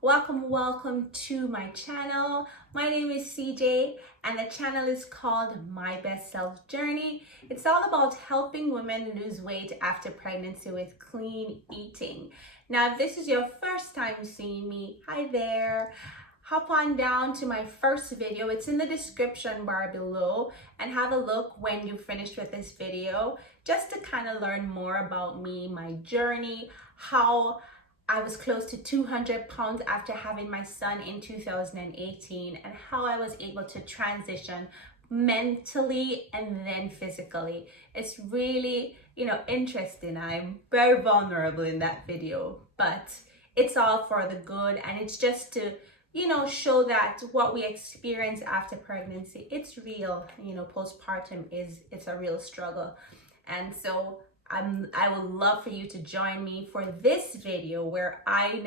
Welcome to my channel. My name is CJ and the channel is called My Best Self Journey. It's all about helping women lose weight after pregnancy with clean eating. Now, if this is your first time seeing me, hi there. Hop on down to my first video. It's in the description bar below, and have a look when you're finished with this video, just to kind of learn more about me, my journey, how I was close to 200 pounds after having my son in 2018, and how I was able to transition mentally and then physically. It's really, interesting. I'm very vulnerable in that video, but it's all for the good, and it's just to show that what we experience after pregnancy, it's real. Postpartum it's a real struggle. And so I would love for you to join me for this video where I'm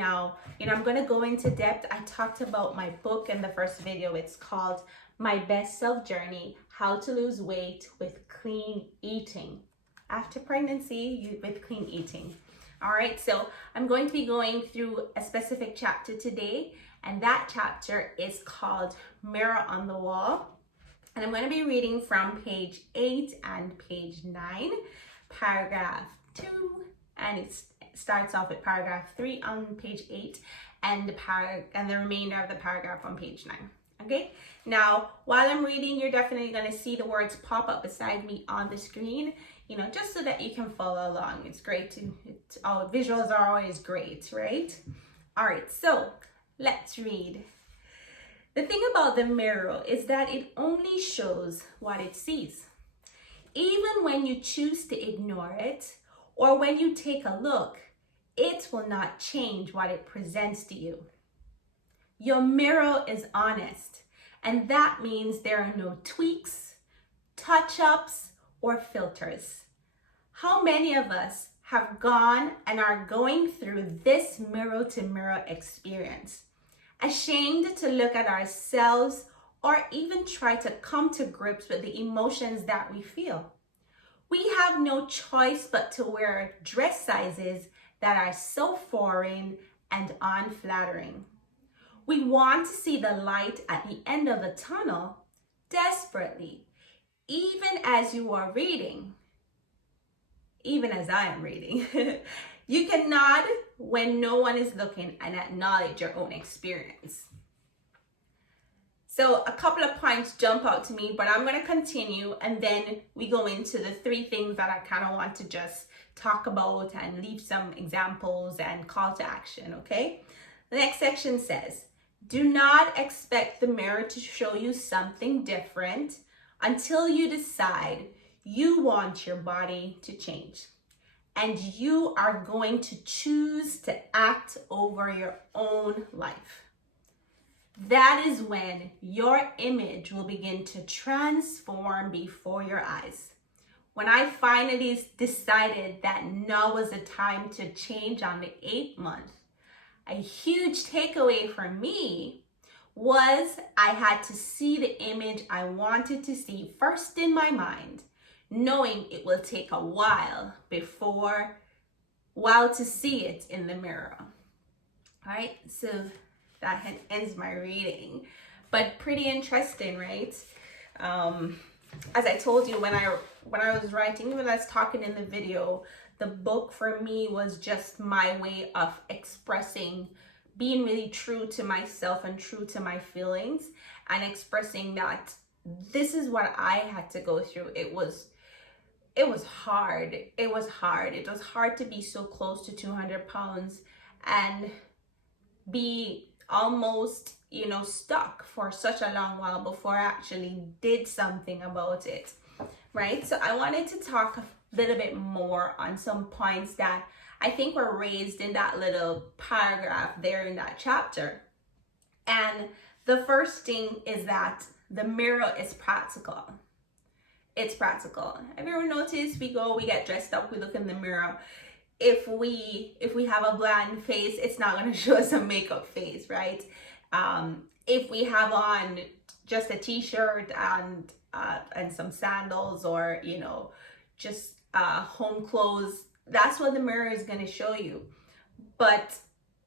going to go into depth. I talked about my book in the first video. It's called My Best Self Journey, How to Lose Weight with Clean Eating. After pregnancy, with clean eating. All right, so I'm going to be going through a specific chapter today, and that chapter is called Mirror on the Wall. And I'm going to be reading from page 8 and page 9, paragraph 2, and it starts off with paragraph 3 on page 8, and the remainder of the paragraph on page 9. Okay, now while I'm reading, you're definitely going to see the words pop up beside me on the screen, just so that you can follow along. It's great visuals are always great, right? All right, so let's read. The thing about the mirror is that it only shows what it sees. Even when you choose to ignore it, or when you take a look, it will not change what it presents to you. Your mirror is honest, and that means there are no tweaks, touch-ups, or filters. How many of us have gone and are going through this mirror-to-mirror experience, ashamed to look at ourselves or even try to come to grips with the emotions that we feel? We have no choice but to wear dress sizes that are so foreign and unflattering. We want to see the light at the end of the tunnel desperately, even as you are reading, even as I am reading. You can nod when no one is looking and acknowledge your own experience. So a couple of points jump out to me, but I'm going to continue, and then we go into the 3 things that I kind of want to just talk about and leave some examples and call to action, okay? The next section says, do not expect the mirror to show you something different until you decide you want your body to change. And you are going to choose to act over your own life. That is when your image will begin to transform before your eyes. When I finally decided that now was the time to change on the 8th month, a huge takeaway for me was I had to see the image I wanted to see first in my mind, knowing it will take a while to see it in the mirror. All right, so that ends my reading, but pretty interesting, right? As I told you when I was writing, when I was talking in the video, the book for me was just my way of expressing, being really true to myself and true to my feelings, and expressing that this is what I had to go through. It was hard. It was hard to be so close to 200 pounds and be almost, stuck for such a long while before I actually did something about it, right? So I wanted to talk a little bit more on some points that I think were raised in that little paragraph there in that chapter. And the first thing is that the mirror is practical. It's practical. Have you ever noticed we get dressed up, we look in the mirror. If we have a bland face, it's not going to show us a makeup face, right? If we have on just a t-shirt and some sandals, or just home clothes, that's what the mirror is going to show you. But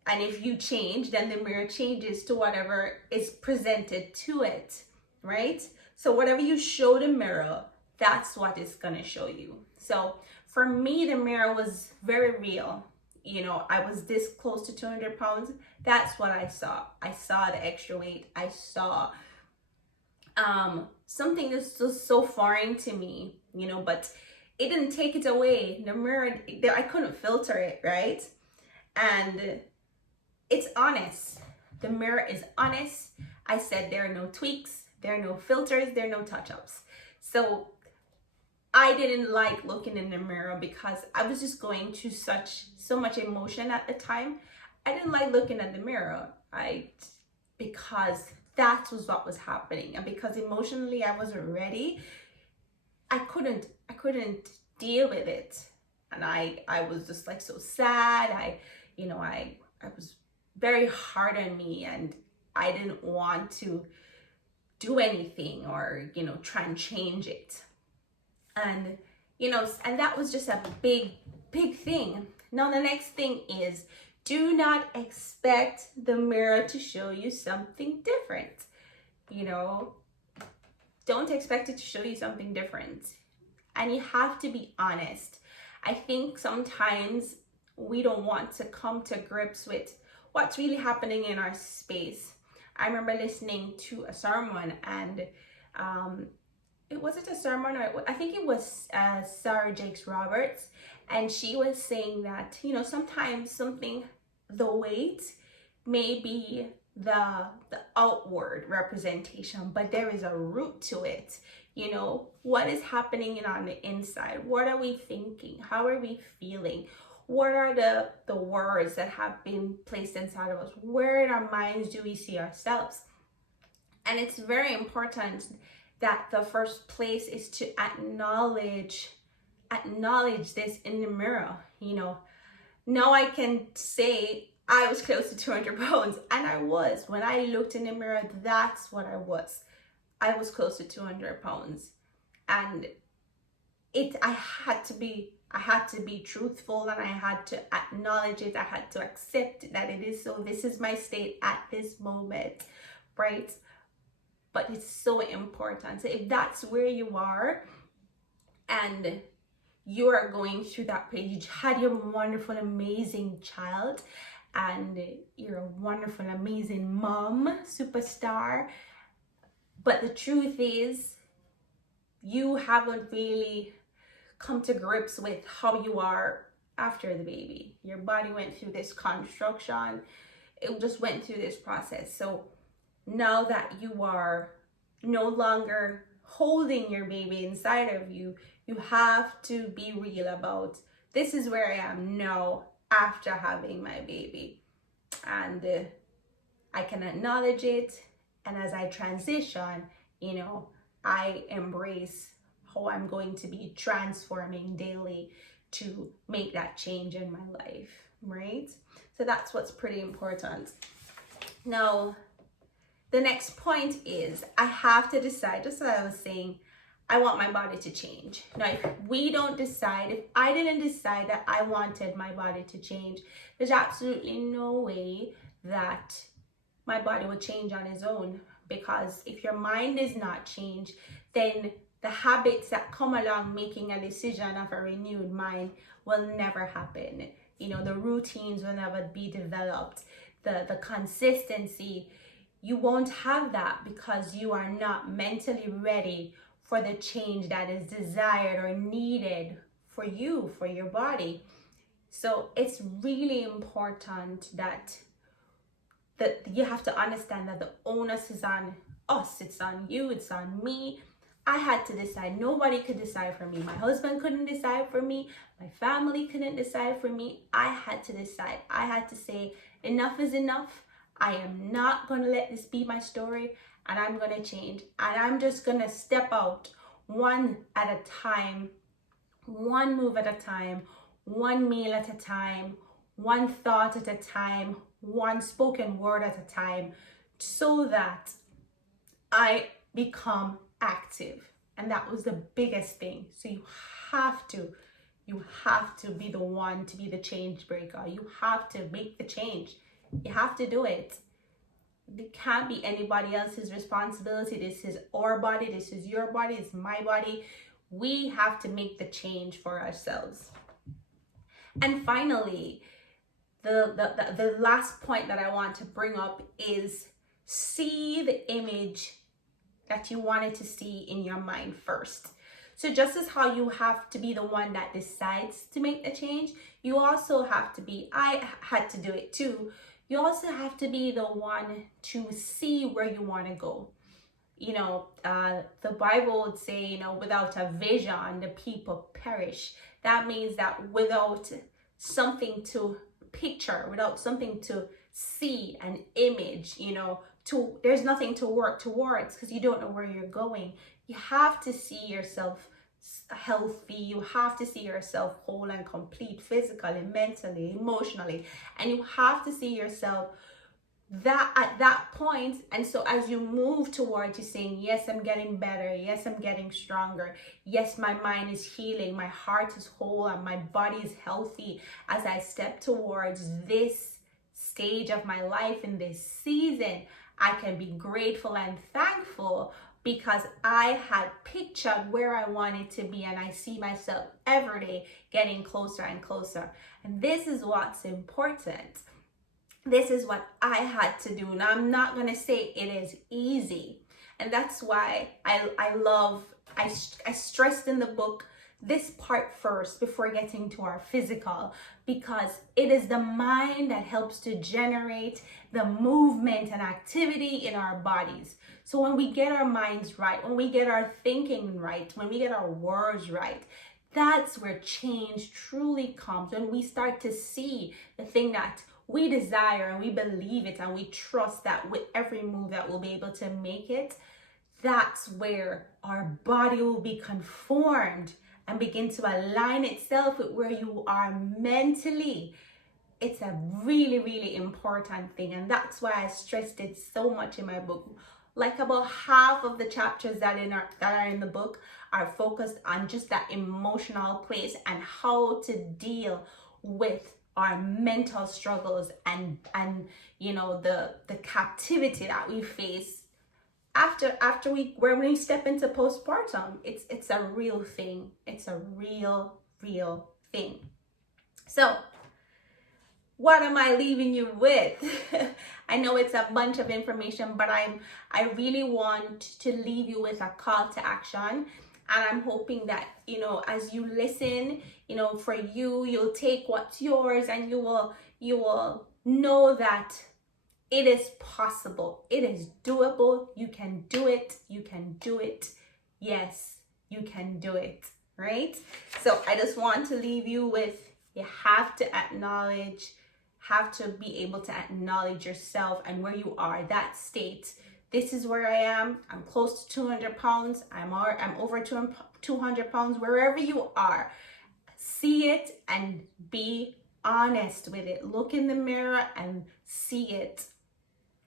And if you change, then the mirror changes to whatever is presented to it, right? So whatever you show the mirror, that's what it's gonna show you. So for me, the mirror was very real. You know, I was this close to 200 pounds. That's what I saw. I saw the extra weight. I saw something that's just so foreign to me, you know, but it didn't take it away. The mirror, I couldn't filter it, right? And it's honest. The mirror is honest. I said there are no tweaks, there are no filters, there are no touch-ups. So I didn't like looking in the mirror because I was just going through so much emotion at the time. I didn't like looking at the mirror. Because that was what was happening, and because emotionally I wasn't ready. I couldn't deal with it, and I was just like so sad. I was very hard on me, and I didn't want to do anything or, you know, try and change it. And, you know, and that was just a big thing. Now, the next thing is, do not expect the mirror to show you something different. You know, don't expect it to show you something different. And you have to be honest. I think sometimes we don't want to come to grips with what's really happening in our space. I remember listening to a sermon, and was it a sermon, or I think it was Sarah Jakes Roberts, and she was saying that, you know, sometimes the weight may be the outward representation, but there is a root to it. You know, what is happening on the inside? What are we thinking? How are we feeling? What are the words that have been placed inside of us? Where in our minds do we see ourselves? And it's very important that the first place is to acknowledge this in the mirror. You know, now I can say I was close to 200 pounds, and I was. When I looked in the mirror, that's what I was. I was close to 200 pounds. And I had to be truthful, and I had to acknowledge it. I had to accept that it is so. This is my state at this moment, right? But it's so important. So if that's where you are, and you are going through that period, you had your wonderful, amazing child, and you're a wonderful, amazing mom, superstar, but the truth is, you haven't really come to grips with how you are after the baby. Your body went through this construction. It just went through this process. So now that you are no longer holding your baby inside of you, you have to be real about, this is where I am now after having my baby. And I can acknowledge it. And as I transition, you know, I embrace how I'm going to be transforming daily to make that change in my life, right? So that's what's pretty important. Now, the next point is, I have to decide, just as I was saying, I want my body to change. Now, if I didn't decide that I wanted my body to change, there's absolutely no way that my body will change on its own. Because if your mind is not changed, then the habits that come along making a decision of a renewed mind will never happen. You know, the routines will never be developed. The consistency, you won't have that, because you are not mentally ready for the change that is desired or needed for you, for your body. So it's really important that you have to understand that the onus is on us, it's on you, it's on me. I had to decide. Nobody could decide for me. My husband couldn't decide for me. My family couldn't decide for me. I had to decide. I had to say, enough is enough. I am not going to let this be my story, and I'm going to change. And I'm just going to step out one at a time, one move at a time, one meal at a time, one thought at a time, one spoken word at a time, so that I become active. And that was the biggest thing. So you have to be the one to be the change breaker. You have to make the change. You have to do it. It can't be anybody else's responsibility. This is our body. This is your body. It's my body. We have to make the change for ourselves. And finally, the last point that I want to bring up is see the image that you wanted to see in your mind first. So just as how you have to be the one that decides to make the change, you also have to be, I had to do it too, you also have to be the one to see where you want to go. You know, the Bible would say, you know, without a vision, the people perish. That means that without something to picture, without something to see, an image, you know, there's nothing to work towards because you don't know where you're going. You have to see yourself healthy. You have to see yourself whole and complete, physically, mentally, emotionally, and you have to see yourself that at that point. And so as you move towards, you saying, yes, I'm getting better, yes, I'm getting stronger, yes, my mind is healing, my heart is whole, and my body is healthy. As I step towards this stage of my life in this season, I can be grateful and thankful because I had pictured where I wanted to be, and I see myself every day getting closer and closer. And this is what's important. This is what I had to do. Now, I'm not going to say it is easy. And that's why I stressed in the book this part first before getting to our physical, because it is the mind that helps to generate the movement and activity in our bodies. So when we get our minds right, when we get our thinking right, when we get our words right, that's where change truly comes. When we start to see the thing that we desire and we believe it and we trust that with every move that we'll be able to make it, that's where our body will be conformed and begin to align itself with where you are mentally. It's a really, really important thing. And that's why I stressed it so much in my book. Like about half of the chapters that are in the book are focused on just that emotional place and how to deal with our mental struggles and you know, the captivity that we face after when we step into postpartum. It's a real thing. It's a real thing. So what am I leaving you with? I know it's a bunch of information, but I really want to leave you with a call to action. And I'm hoping that, you know, as you listen, you know, for you'll take what's yours, and you will know that it is possible. It is doable. You can do it. You can do it. Yes, you can do it. Right? So I just want to leave you with, you have to be able to acknowledge yourself and where you are, that state. This is where I am. I'm close to 200 pounds. I'm over 200 pounds. Wherever you are, see it and be honest with it. Look in the mirror and see it,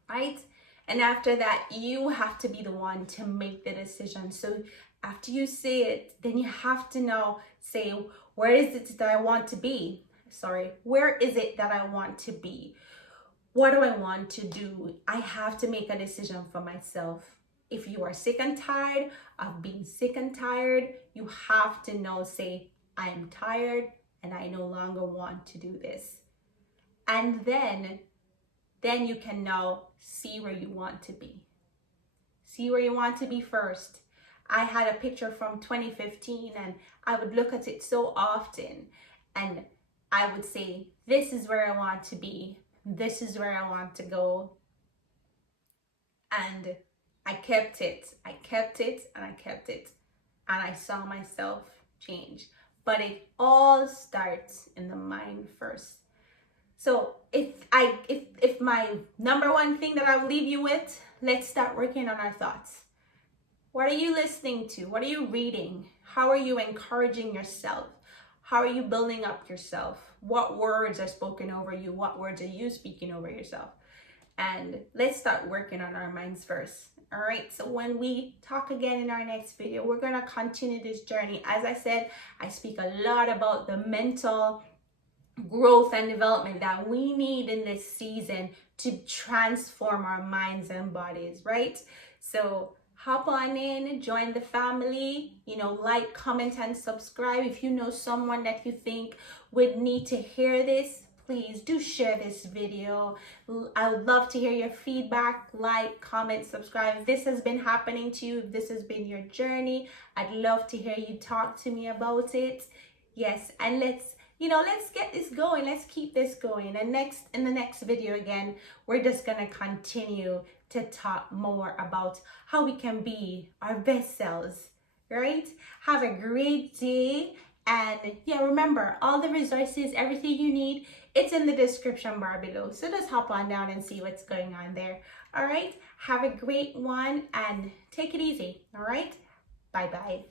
right? And after that, you have to be the one to make the decision. So after you see it, then you have to now say, where is it that I want to be? Where is it that I want to be? What do I want to do? I have to make a decision for myself. If you are sick and tired of being sick and tired, you have to now say, I am tired and I no longer want to do this. And then you can now see where you want to be. See where you want to be first. I had a picture from 2015 and I would look at it so often and I would say, this is where I want to be. This is where I want to go. And I kept it. And I saw myself change. But it all starts in the mind first. So if my number one thing that I'll leave you with, let's start working on our thoughts. What are you listening to? What are you reading? How are you encouraging yourself? How are you building up yourself? What words are spoken over you? What words are you speaking over yourself? And let's start working on our minds first. All right, so when we talk again in our next video, we're going to continue this journey. As I said, I speak a lot about the mental growth and development that we need in this season to transform our minds and bodies, right? So hop on in, join the family, like, comment, and subscribe. If you know someone that you think would need to hear this, please do share this video. I would love to hear your feedback. Like, comment, subscribe. If this has been happening to you, if this has been your journey, I'd love to hear you talk to me about it. Yes, and let's get this going. Let's keep this going. And in the next video again, we're just gonna continue to talk more about how we can be our best selves, right? Have a great day. And yeah, remember, all the resources, everything you need, it's in the description bar below. So just hop on down and see what's going on there. All right, have a great one and take it easy. All right, bye-bye.